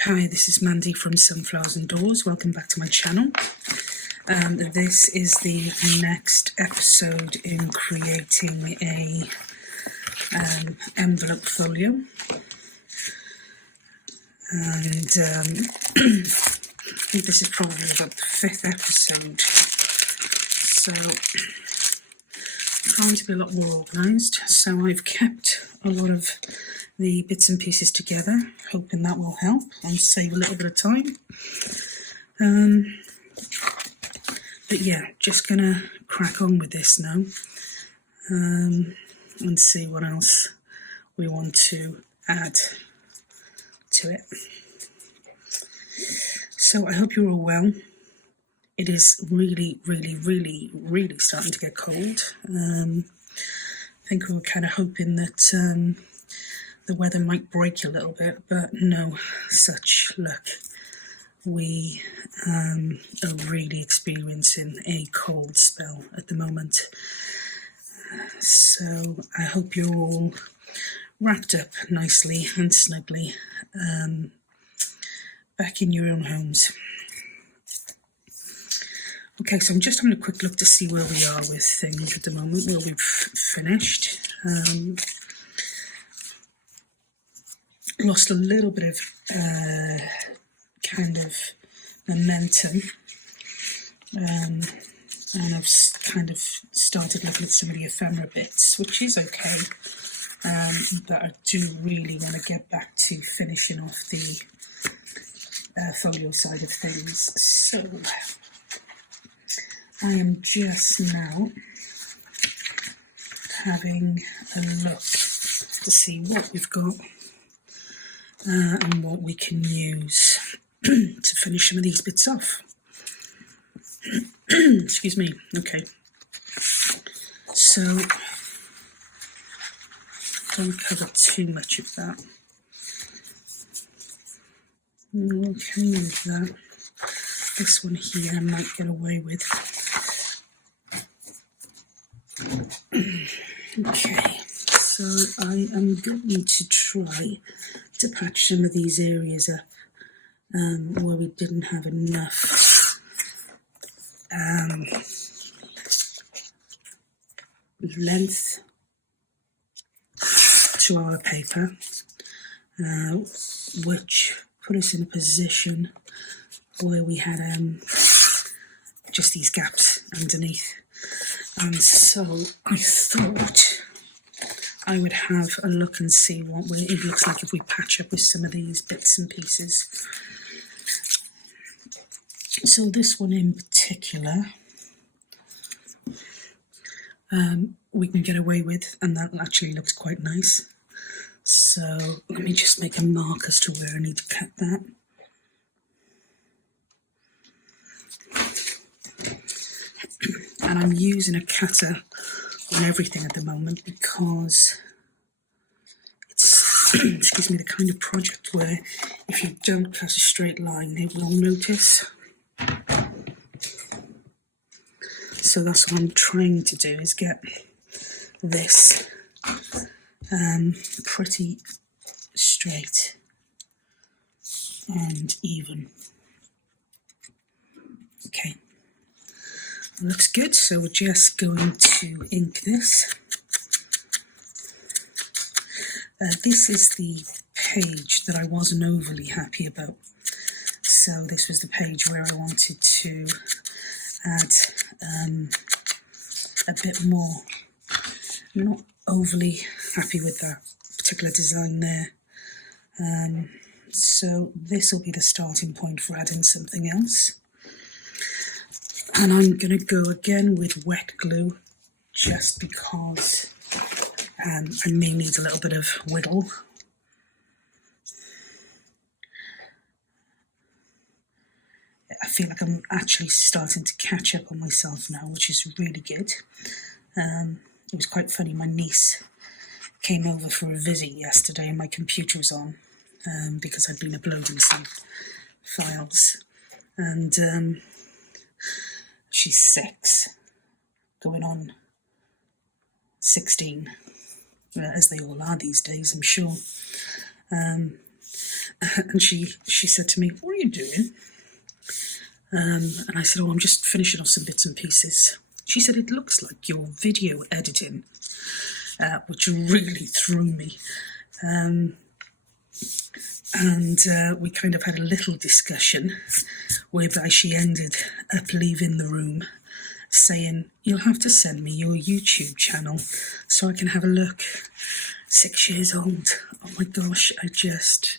Hi, this is Mandy from Sunflowers and Doors. Welcome back to my channel. This is the next episode in creating a envelope folio. And I think this is probably about the 5th episode. So trying to be a lot more organised. So I've kept a lot of the bits and pieces together, hoping that will help and save a little bit of time. But yeah, just gonna crack on with this now and see what else we want to add to it. So I hope you're all well. It is really starting to get cold. I think we were kind of hoping that the weather might break a little bit, but no such luck. We are really experiencing a cold spell at the moment. So I hope you're all wrapped up nicely and snugly back in your own homes. Okay, so I'm just having a quick look to see where we are with things at the moment, where we've finished. Lost a little bit of kind of momentum, and I've kind of started looking at some of the ephemera bits, which is okay, but I do really want to get back to finishing off the folio side of things. So I am just now having a look to see what we've got and what we can use to finish some of these bits off. Excuse me. Okay. So don't cover too much of that. Okay with that. This one here I might get away with. Okay, so I am going to try to patch some of these areas up where we didn't have enough length to our paper, which put us in a position where we had just these gaps underneath. And so I thought I would have a look and see what it looks like if we patch up with some of these bits and pieces. So this one in particular, we can get away with, and that actually looks quite nice. So let me just make a mark as to where I need to cut that. And I'm using a cutter on everything at the moment because it's, excuse me, the kind of project where if you don't cut a straight line, they will notice. So that's what I'm trying to do, is get this pretty straight and even. Okay. Looks good, so we're just going to ink this. This is the page that I wasn't overly happy about. So this was the page where I wanted to add a bit more. I'm not overly happy with that particular design there. So this will be the starting point for adding something else. And I'm going to go again with wet glue, just because I may need a little bit of whittle. I feel like I'm actually starting to catch up on myself now, which is really good. It was quite funny, my niece came over for a visit yesterday and my computer was on because I'd been uploading some files. And she's 6, going on 16, as they all are these days, I'm sure. And she said to me, "What are you doing?" And I said, "Oh, I'm just finishing off some bits and pieces." She said, "It looks like you're video editing," which really threw me. And we kind of had a little discussion whereby she ended up leaving the room saying, "You'll have to send me your YouTube channel so I can have a look." 6 years old. Oh my gosh, I just...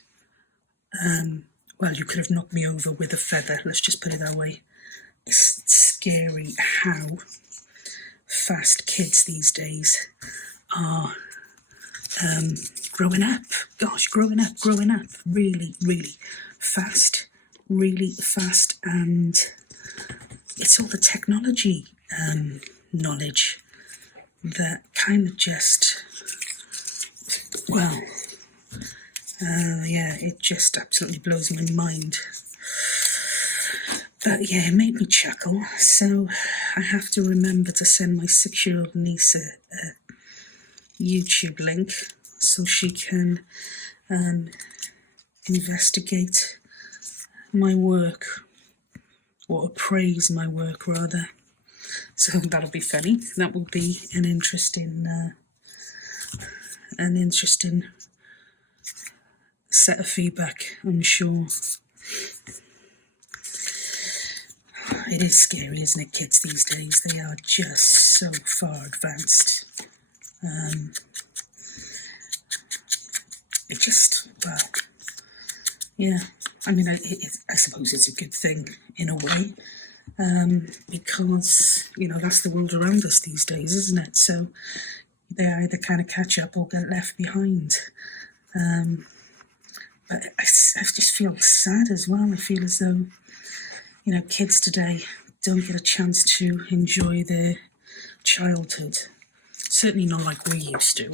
well, you could have knocked me over with a feather, let's just put it that way. It's scary how fast kids these days are growing up. Gosh, growing up, really, really fast, and it's all the technology knowledge that kind of just, well, yeah, it just absolutely blows my mind. But yeah, it made me chuckle, so I have to remember to send my 6-year-old niece a YouTube link so she can investigate my work, or appraise my work rather. So that'll be funny. That will be an interesting set of feedback, I'm sure. It is scary, isn't it, kids these days? They are just so far advanced. It just, well, yeah. I mean, I suppose it's a good thing in a way, because, you know, that's the world around us these days, isn't it? So they either kind of catch up or get left behind. But I just feel sad as well. I feel as though, you know, kids today don't get a chance to enjoy their childhood. Certainly not like we used to.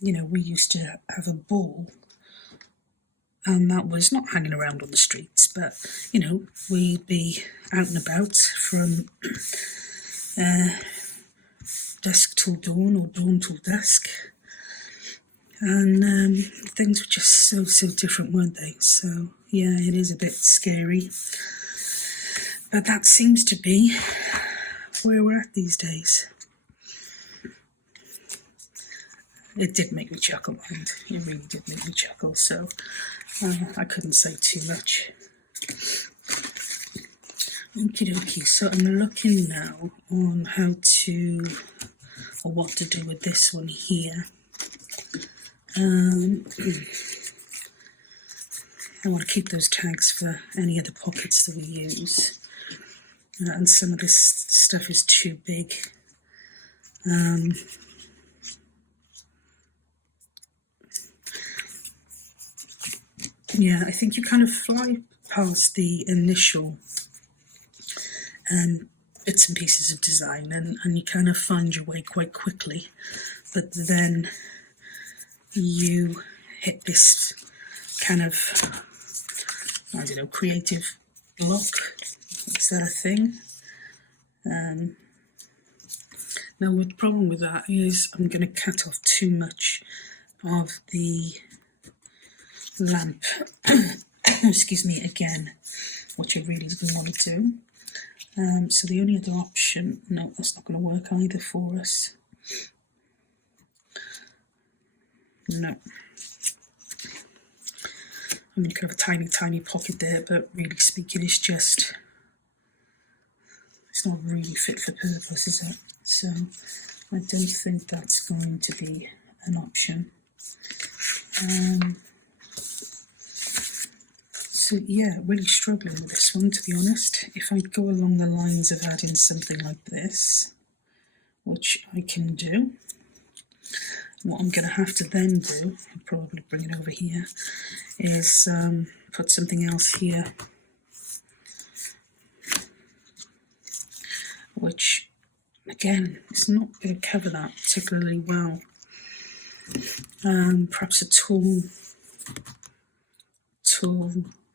You know, we used to have a ball, and that was not hanging around on the streets, but, you know, we'd be out and about from dusk till dawn, or dawn till dusk. And things were just so different, weren't they? So, yeah, it is a bit scary. But that seems to be where we're at these days. It did make me chuckle, and it really did make me chuckle, so I couldn't say too much. Okie dokie, so I'm looking now on how to, or what to do with this one here. I want to keep those tags for any other pockets that we use. And some of this stuff is too big. Yeah, I think you kind of fly past the initial bits and pieces of design, and you kind of find your way quite quickly. But then you hit this kind of, I don't know, creative block. Is that a thing? Now, the problem with that is I'm going to cut off too much of the lamp. Excuse me, again, which I really didn't want to do. So the only other option, no, that's not going to work either for us. No. I mean, you could have a tiny pocket there, but really speaking, it's not really fit for purpose, is it? So I don't think that's going to be an option. So yeah, really struggling with this one, to be honest. If I go along the lines of adding something like this, which I can do, what I'm going to have to then do, I'll probably bring it over here, is put something else here, which, again, is not going to cover that particularly well. Perhaps a tall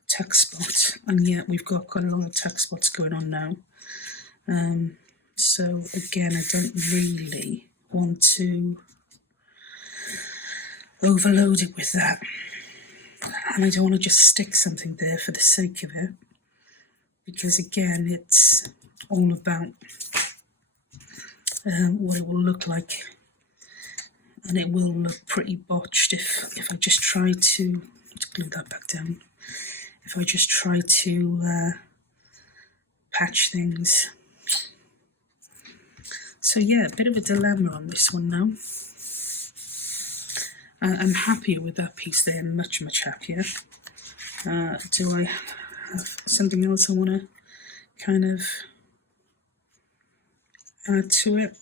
tuck spot, and yet we've got quite a lot of tuck spots going on now. So again, I don't really want to overload it with that. And I don't want to just stick something there for the sake of it, because again, it's all about what it will look like, and it will look pretty botched if I just try to glue that back down. If I just try to patch things. So yeah, a bit of a dilemma on this one now. I'm happier with that piece there, much happier. Do I have something else I want to kind of add to it?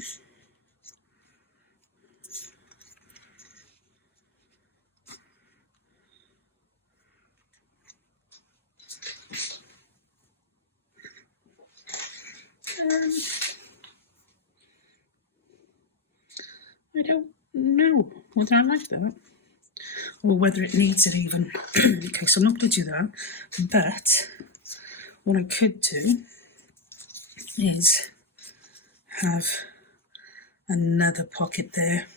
I don't know whether I like that, or whether it needs it even. Okay, so I'm not going to do that, but what I could do is have another pocket there,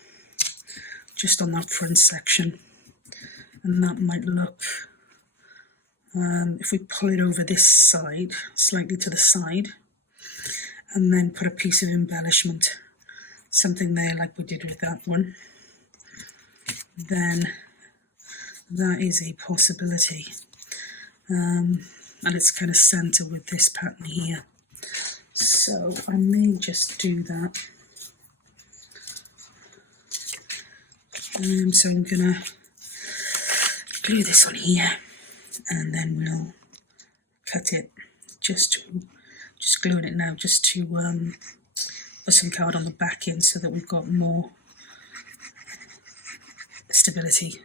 just on that front section, and that might look, if we pull it over this side, slightly to the side, and then put a piece of embellishment, something there like we did with that one, then that is a possibility. And it's kind of centre with this pattern here. So I may just do that. So I'm going to glue this on here, and then we'll cut it, just gluing it now, just to put some card on the back end so that we've got more stability.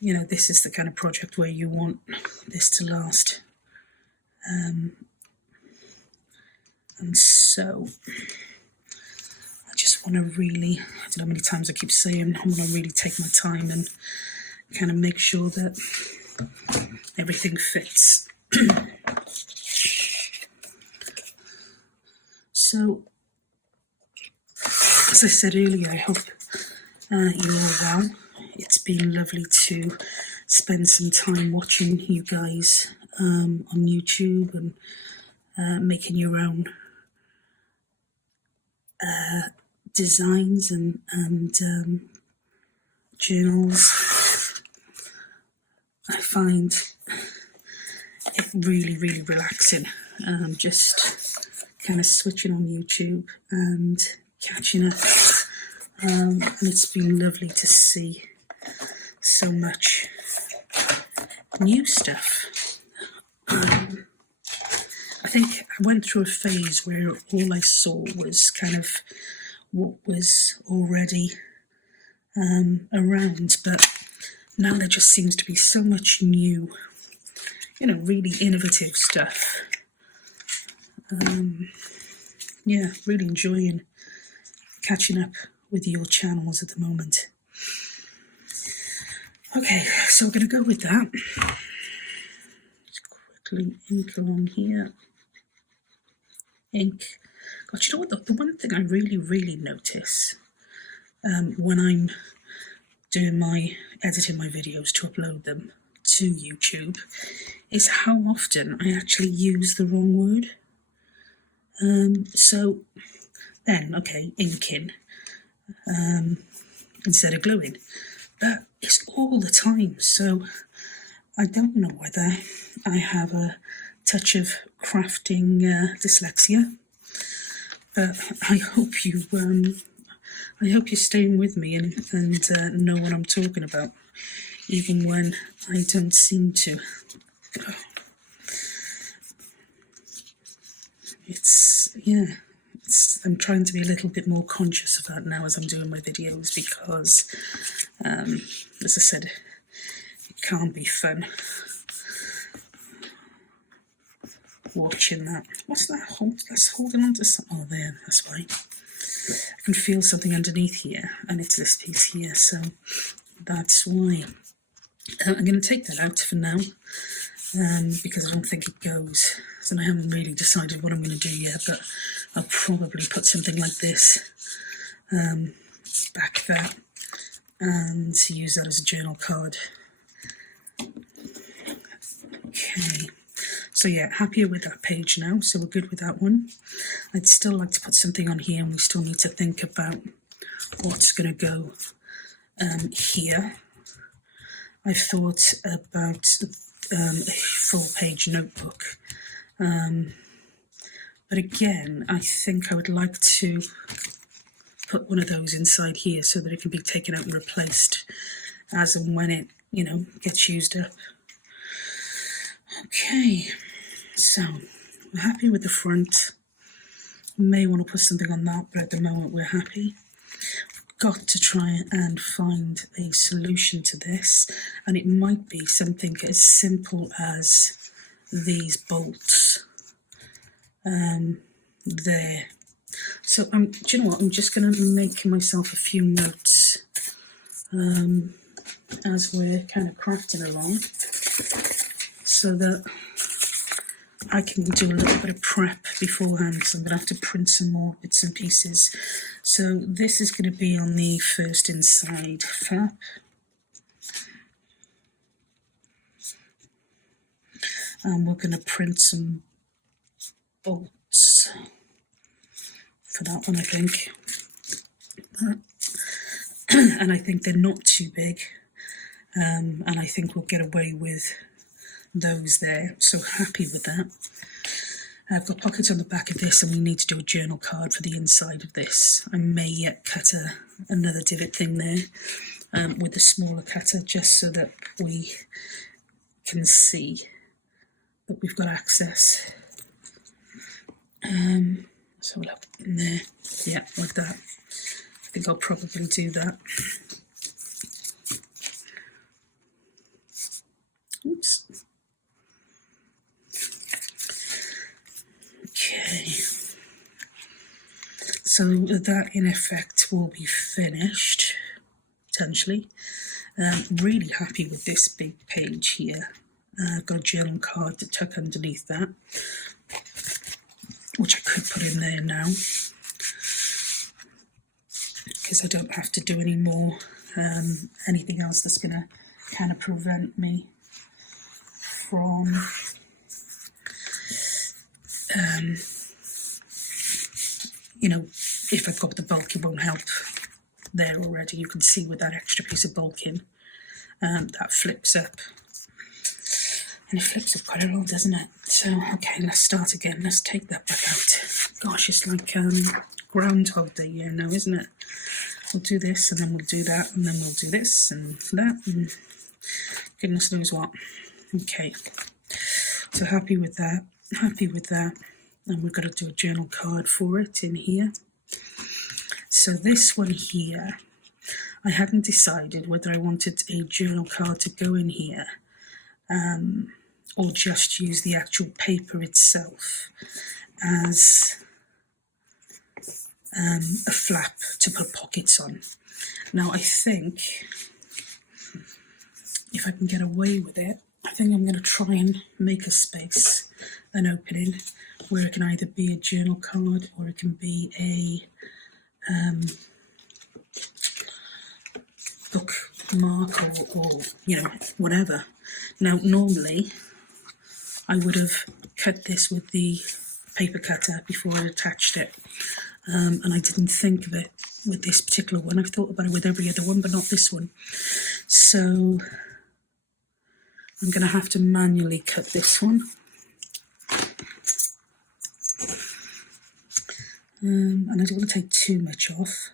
You know, this is the kind of project where you want this to last. And so I just want to really, I don't know how many times I keep saying, I want to really take my time and kind of make sure that everything fits. So, as I said earlier, I hope you're all well. It's been lovely to spend some time watching you guys on YouTube and making your own designs and journals. I find it really relaxing, just kind of switching on YouTube and catching up, and it's been lovely to see so much new stuff. I think I went through a phase where all I saw was kind of what was already around, but now there just seems to be so much new, you know, really innovative stuff. Yeah, really enjoying catching up with your channels at the moment. Okay, so we're going to go with that. Just quickly ink along here. Ink. God, you know what? The one thing I really notice when I'm editing my videos to upload them to YouTube is how often I actually use the wrong word. So then, okay, inking instead of gluing. But it's all the time, so I don't know whether I have a touch of crafting dyslexia, but I hope you're staying with me and know what I'm talking about, even when I don't seem to. I'm trying to be a little bit more conscious of that now as I'm doing my videos, because, as I said, it can't be fun watching that. What's that? That's holding on to something. Oh, there, that's why. I can feel something underneath here, and it's this piece here, so that's why. I'm going to take that out for now, because I don't think it goes. And I haven't really decided what I'm going to do yet, but I'll probably put something like this back there, and use that as a journal card. Okay, so yeah, happier with that page now, so we're good with that one. I'd still like to put something on here, and we still need to think about what's going to go here. I've thought about a full page notebook, but again, I think I would like to put one of those inside here so that it can be taken out and replaced as and when it, gets used up. Okay, so we're happy with the front. We may want to put something on that, but at the moment we're happy. We've got to try and find a solution to this, and it might be something as simple as these bolts there. So do you know what? I'm just going to make myself a few notes as we're kind of crafting along, so that I can do a little bit of prep beforehand, because I'm going to have to print some more bits and pieces. So this is going to be on the first inside flap. And we're going to print some bolts for that one, I think. And I think they're not too big. And I think we'll get away with those there, so happy with that. I've got pockets on the back of this, and we need to do a journal card for the inside of this. I may yet cut another divot thing there with the smaller cutter, just so that we can see that we've got access. So we'll have it in there, yeah, like that. I think I'll probably do that. Oops. Okay, so that in effect will be finished, potentially. Really happy with this big page here. I've got a journal card to tuck underneath that, which I could put in there now, because I don't have to do any more, anything else that's going to kind of prevent me from if I've got the bulk, it won't help there already. You can see with that extra piece of bulk in, that flips up. And it flips up quite a lot, doesn't it? So, okay, let's start again. Let's take that back out. Gosh, it's like Groundhog Day here now, isn't it? We'll do this, and then we'll do that, and then we'll do this, and that, and goodness knows what. Okay, so happy with that, and we've got to do a journal card for it in here. So this one here, I hadn't decided whether I wanted a journal card to go in here, or just use the actual paper itself as a flap to put pockets on. Now I think if I can get away with it, I think I'm going to try and make a space, an opening, where it can either be a journal card or it can be a bookmark or whatever. Now normally I would have cut this with the paper cutter before I attached it, and I didn't think of it with this particular one. I've thought about it with every other one, but not this one. So I'm going to have to manually cut this one. And I don't want to take too much off.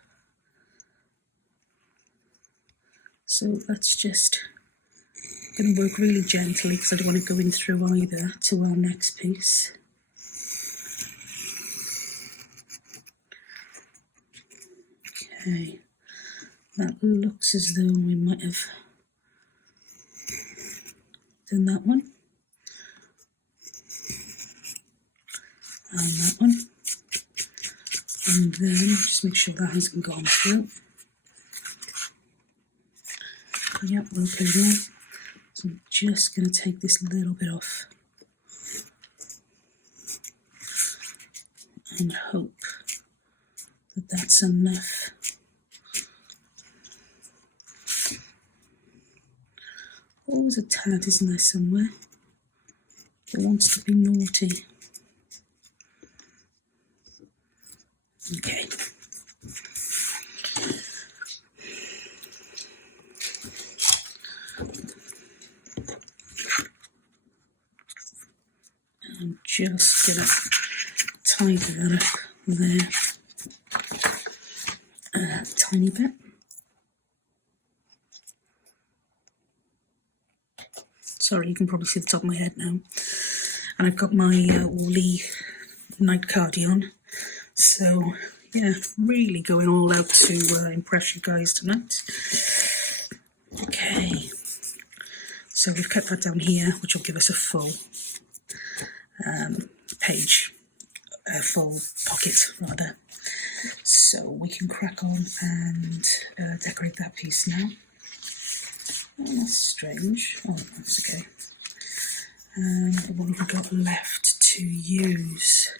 So let's just, going to work really gently because I don't want to go in through either to our next piece. Okay, that looks as though we might have done that one. And that one. And then just make sure that hasn't gone through. Yep, okay there. So I'm just going to take this little bit off and hope that that's enough. Always a tad, isn't there, somewhere that wants to be naughty. Okay. I'm just going to tidy that up there a tiny bit. Sorry, you can probably see the top of my head now. And I've got my woolly night cardi on. So, yeah, really going all out to impress you guys tonight. Okay. So we've kept that down here, which will give us a full page, a full pocket, rather. So we can crack on and decorate that piece now. Oh, that's strange. Oh, that's okay. What have we got left to use?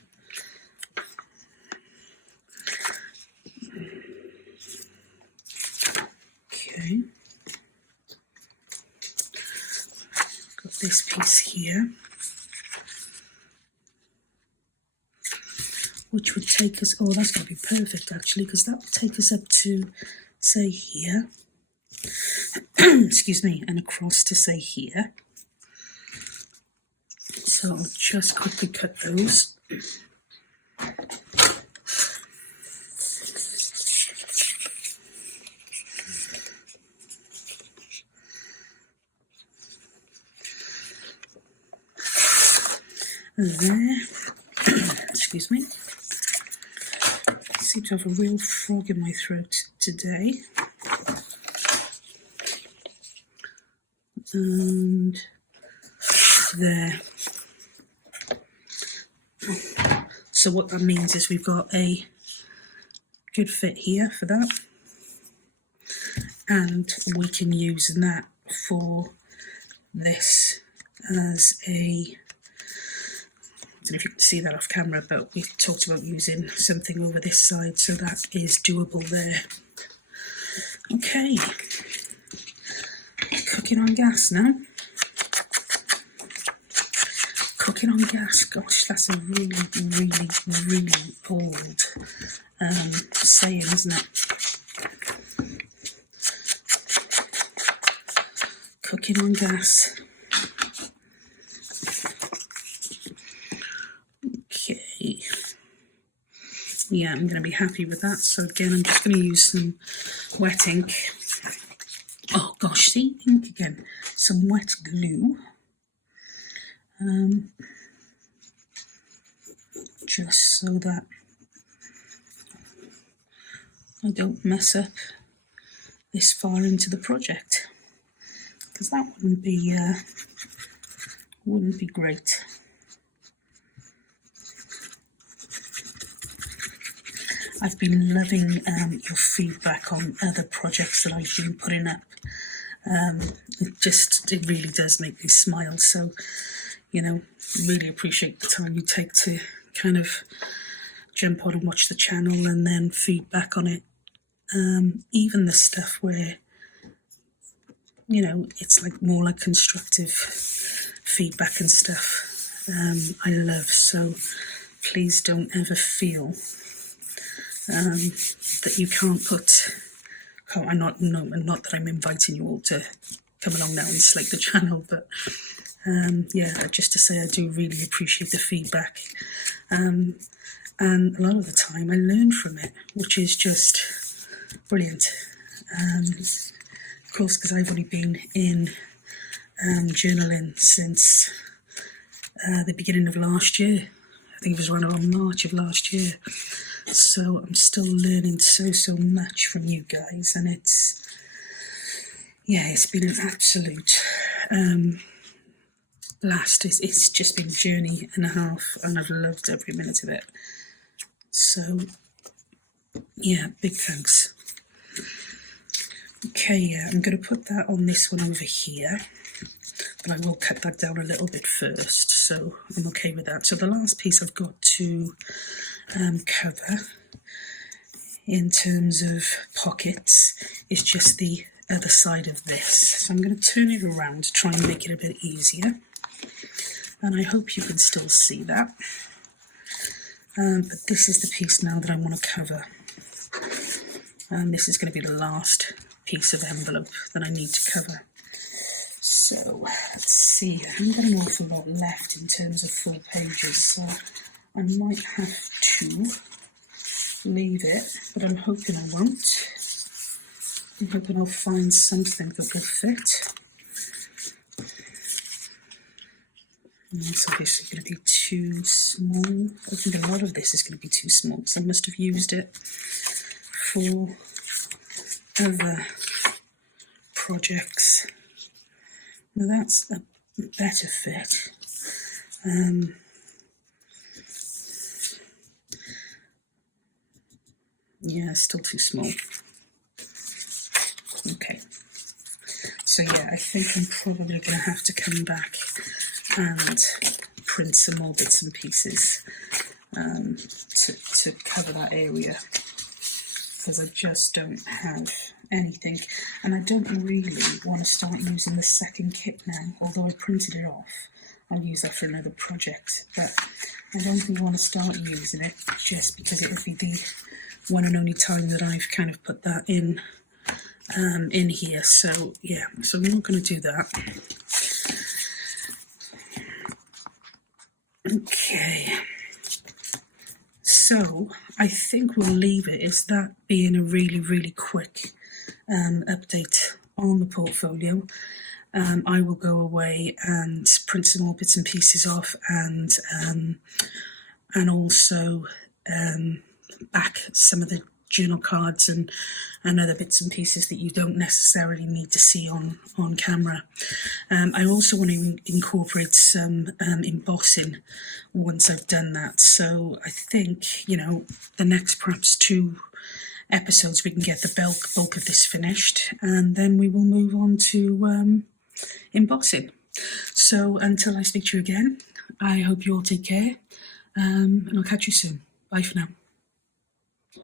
Okay. Got this piece here, which would take us, oh, that's going to be perfect actually, because that would take us up to, say, here. Excuse me, and across to, say, here. So I'll just quickly cut those. There. Excuse me. I seem to have a real frog in my throat today. And there. So what that means is we've got a good fit here for that, and we can use that for this as a, I don't know if you can see that off camera, but we talked about using something over this side, so that is doable there. Okay, cooking on gas now. Cooking on gas, gosh, that's a really, really, really old saying, isn't it? Cooking on gas. Okay. Yeah, I'm going to be happy with that. So again, I'm just going to use some wet ink. Oh gosh, see, ink again. Some wet glue. Just so that I don't mess up this far into the project, because that wouldn't be great. I've been loving your feedback on other projects that I've been putting up. It really does make me smile. So, you know, really appreciate the time you take to kind of jump on and watch the channel and then feedback on it. Even the stuff where, you know, it's like more like constructive feedback and stuff, I love. So please don't ever feel that you can't put, not that I'm inviting you all to come along now and slate the channel, but yeah, just to say I do really appreciate the feedback, and a lot of the time I learn from it, which is just brilliant. Of course, because I've only been in journaling since the beginning of last year. I think it was around March of last year. So I'm still learning so much from you guys, and it's been an absolute blast. It's just been a journey and a half, and I've loved every minute of it. So yeah, big thanks. Okay, I'm going to put that on this one over here, but I will cut that down a little bit first, so I'm okay with that. So the last piece I've got to cover in terms of pockets is just the other side of this. So I'm going to turn it around to try and make it a bit easier. And I hope you can still see that. But this is the piece now that I want to cover. And this is going to be the last piece of envelope that I need to cover. So let's see, I haven't got an awful lot left in terms of full pages, so I might have to leave it, but I'm hoping I won't. I'm hoping I'll find something that will fit. And it's obviously going to be too small. I think a lot of this is going to be too small because I must have used it for other projects. Now that's a better fit. Yeah, it's still too small. Okay. So yeah, I think I'm probably going to have to come back and print some more bits and pieces to cover that area, because I just don't have anything, and I don't really want to start using the second kit now, although I printed it off. I'll use that for another project, but I don't really want to start using it just because it would be the one and only time that I've kind of put that in here. So yeah, so I'm not going to do that. Okay, so I think we'll leave it as that being a really quick update on the portfolio. I will go away and print some more bits and pieces off, and also back some of the journal cards and other bits and pieces that you don't necessarily need to see on camera. I also want to incorporate some embossing once I've done that. So I think, you know, the next perhaps 2 episodes we can get the bulk of this finished, and then we will move on to embossing. So until I speak to you again, I hope you all take care, and I'll catch you soon. Bye for now.